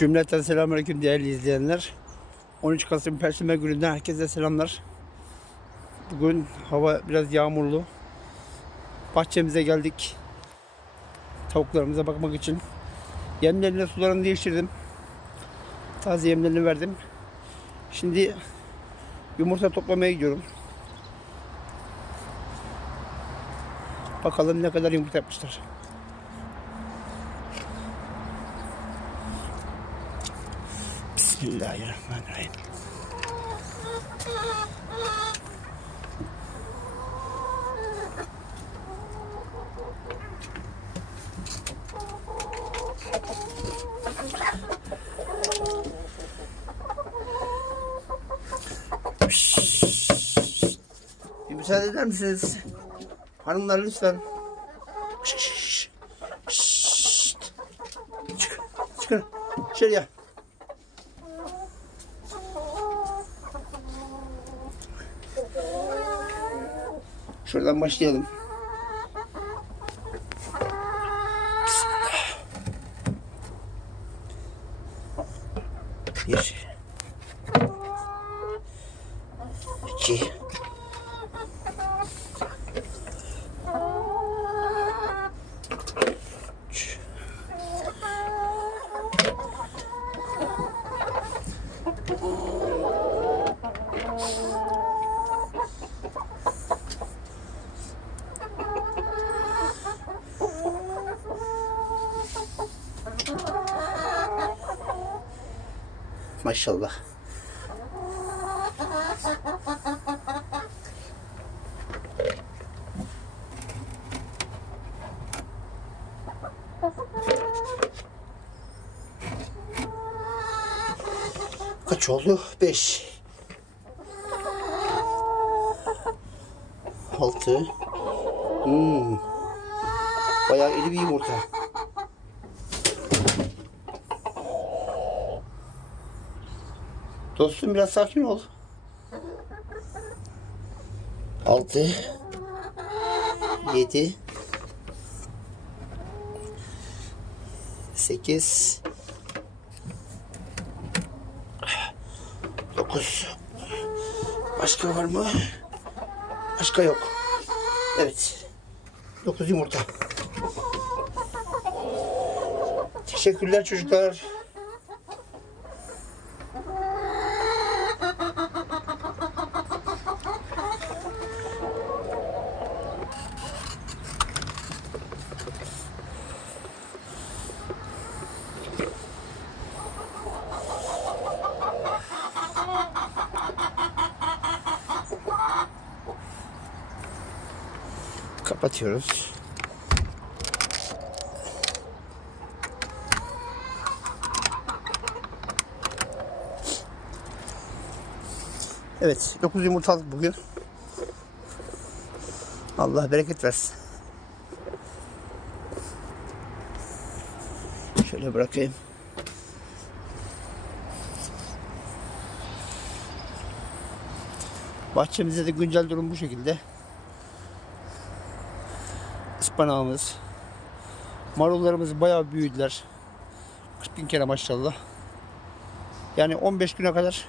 Cümleten selamünaleyküm değerli izleyenler. 13 Kasım Perşembe gününden herkese selamlar. Bugün hava biraz yağmurlu. Bahçemize geldik. Tavuklarımıza bakmak için. Yemlerine sularını değiştirdim. Taze yemlerini verdim. Şimdi yumurta toplamaya gidiyorum. Bakalım ne kadar yumurta yapmışlar. Bismillahirrahmanirrahim. Bir müsaade eder misiniz? Hanımlar lütfen. Şşş. Şşş. Çık. Çıkın. İçeriye. Şuradan başlayalım. Bir. Maşallah. Kaç oldu? Beş. Altı. Hmm. Bayağı iri bir yumurta. Dostum biraz sakin ol. Altı. Yedi. Sekiz. Dokuz. Başka var mı? Başka yok. Evet. Dokuz yumurta. Teşekkürler çocuklar. Kapatıyoruz. Evet, 9 yumurta aldık bugün. Allah bereket versin. Şöyle bırakayım. Bahçemizde de güncel durum bu şekilde. Ispanağımız. Marullarımız bayağı büyüdüler. 40 bin kere maşallah. Yani 15 güne kadar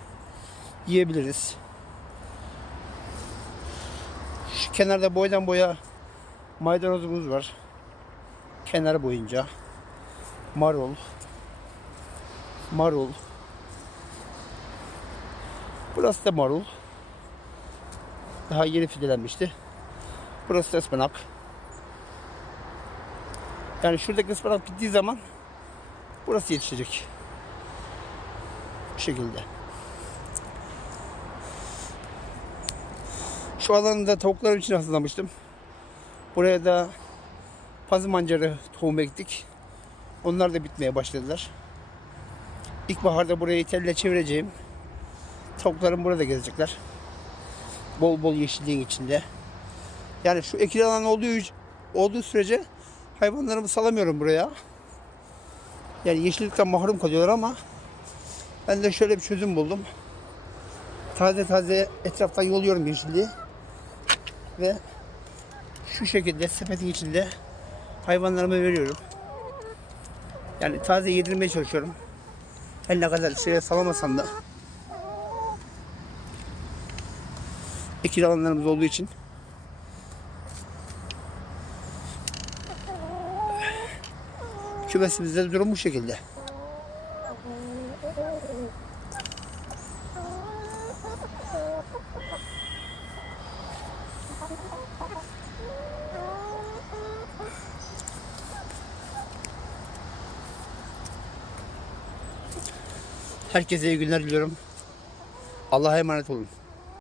yiyebiliriz. Şu kenarda boydan boya maydanozumuz var. Kenar boyunca. Marul. Marul. Burası da marul. Daha yeni fidelenmişti. Burası da ıspanak. Yani şuradaki ıspanak bittiği zaman burası yetişecek. Bu şekilde. Şu alanı da tavuklarım için hazırlamıştım. Buraya da pazı mancarı tohum ektik. Onlar da bitmeye başladılar. İlkbaharda burayı telle çevireceğim. Tavuklarım burada gezecekler. Bol bol yeşilliğin içinde. Yani şu ekili alan olduğu, olduğu sürece hayvanlarımı salamıyorum buraya. Yani yeşillikten mahrum kalıyorlar ama ben de şöyle bir çözüm buldum. Taze taze etraftan yoluyorum yeşilliği. Ve şu şekilde sepetin içinde hayvanlarıma veriyorum. Yani taze yedirmeye çalışıyorum. Her ne kadar şeye salamasam da ekil alanlarımız olduğu için kümesimizde de durum bu şekilde. Herkese iyi günler diliyorum. Allah'a emanet olun.